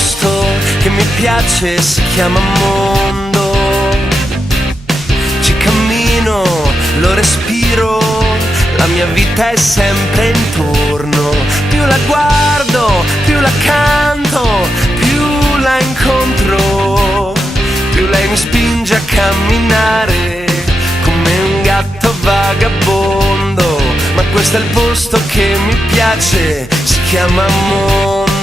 posto che mi piace, si chiama mondo. Ci cammino, lo respiro, la mia vita è sempre intorno. Più la guardo, più la canto, più la incontro, più lei mi spinge a camminare come un gatto vagabondo. Ma questo è il posto che mi piace, si chiama mondo.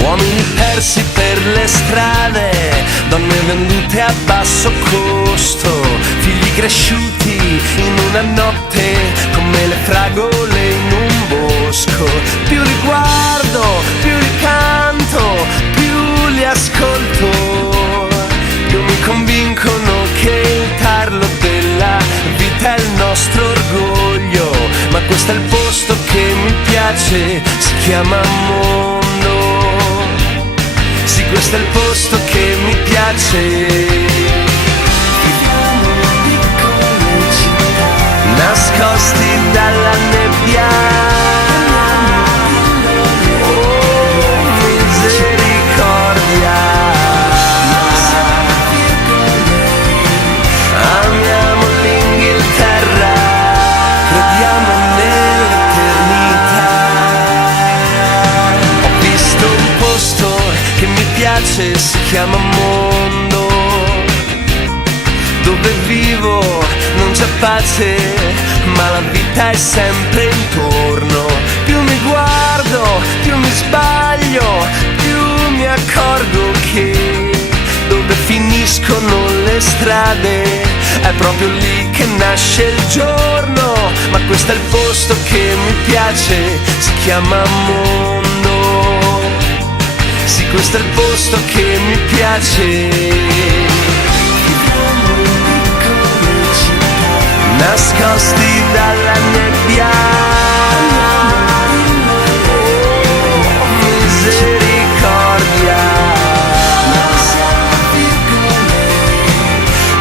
Uomini persi per le strade, donne vendute a basso costo, figli cresciuti in una notte come le fragole in un bosco. Più li guardo, più li canto, più li ascolto, più mi convincono che il tarlo della vita è il nostro orgoglio. Ma questo è il posto che mi piace, si chiama mondo. Sì, questo è il posto che mi piace. Viviamo in piccole città, nascosti dalla nebbia. Oh, misericordia. Amiamo l'Inghilterra, crediamo nell'eternità. Ho visto un posto che mi piace, si chiama mondo. Dove vivo non c'è pace, ma la vita è sempre intorno. Più mi guardo, più mi sbaglio, più mi accorgo che dove finiscono le strade è proprio lì che nasce il giorno. Ma questo è il posto che mi piace, si chiama mondo. Sì, questo è il posto che mi piace. Viviamo in piccole città, nascosti dalla nebbia. Oh, misericordia.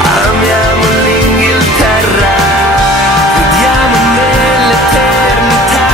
Amiamo l'Inghilterra, crediamo nell'eternità.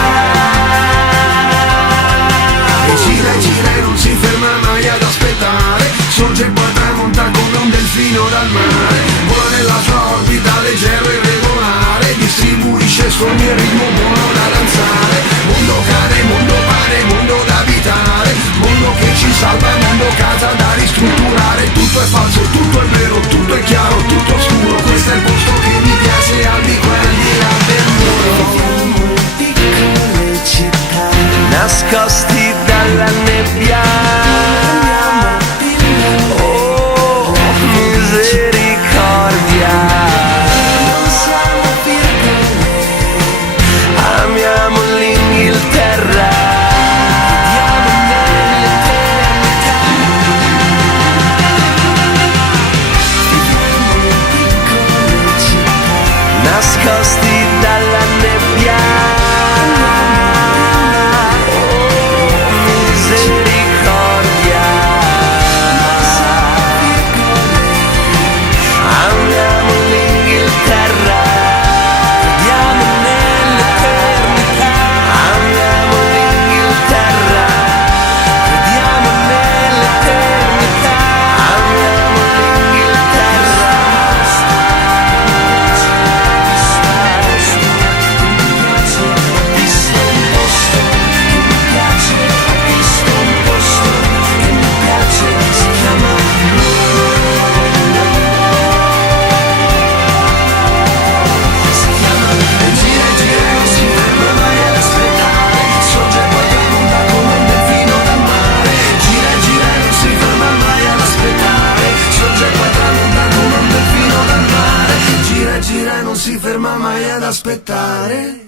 E gira e non si ferma mai ad aspettare, sorge e poi tramonta come un delfino dal mare. Vola nella sua orbita leggero e regolare, distribuisce suoni e ritmo buono da danzare. Mondo cane, mondo pane, mondo da abitare, mondo che ci salva, mondo casa da ristrutturare. Tutto è falso, tutto è vero, tutto è chiaro, tutto oscuro. Questo è il posto che mi piace, al di qua e al di là del muro. Viviamo in piccole città, nascosti dalla nebbia. Oh, misericordia. Amiamo l'Inghilterra, crediamo nell'eternità. Viviamo in piccole città, nascosti dalla nebbia. Oh, misericordia. Amiamo l'Inghilterra, crediamo nell'eternità. Amiamo l'Inghilterra, crediamo nell'eternità. Amiamo l'Inghilterra. Ho visto un posto che mi piace, ho visto un posto che mi piace, si chiama mondo. Si chiama mondo. E gira e non si ferma mai ad aspettare, sorge e poi tramonta come un delfino dal mare. Gira e non si ferma mai ad aspettare, sorge e poi tramonta come un delfino dal mare. Gira e non si ferma mai ad aspettare.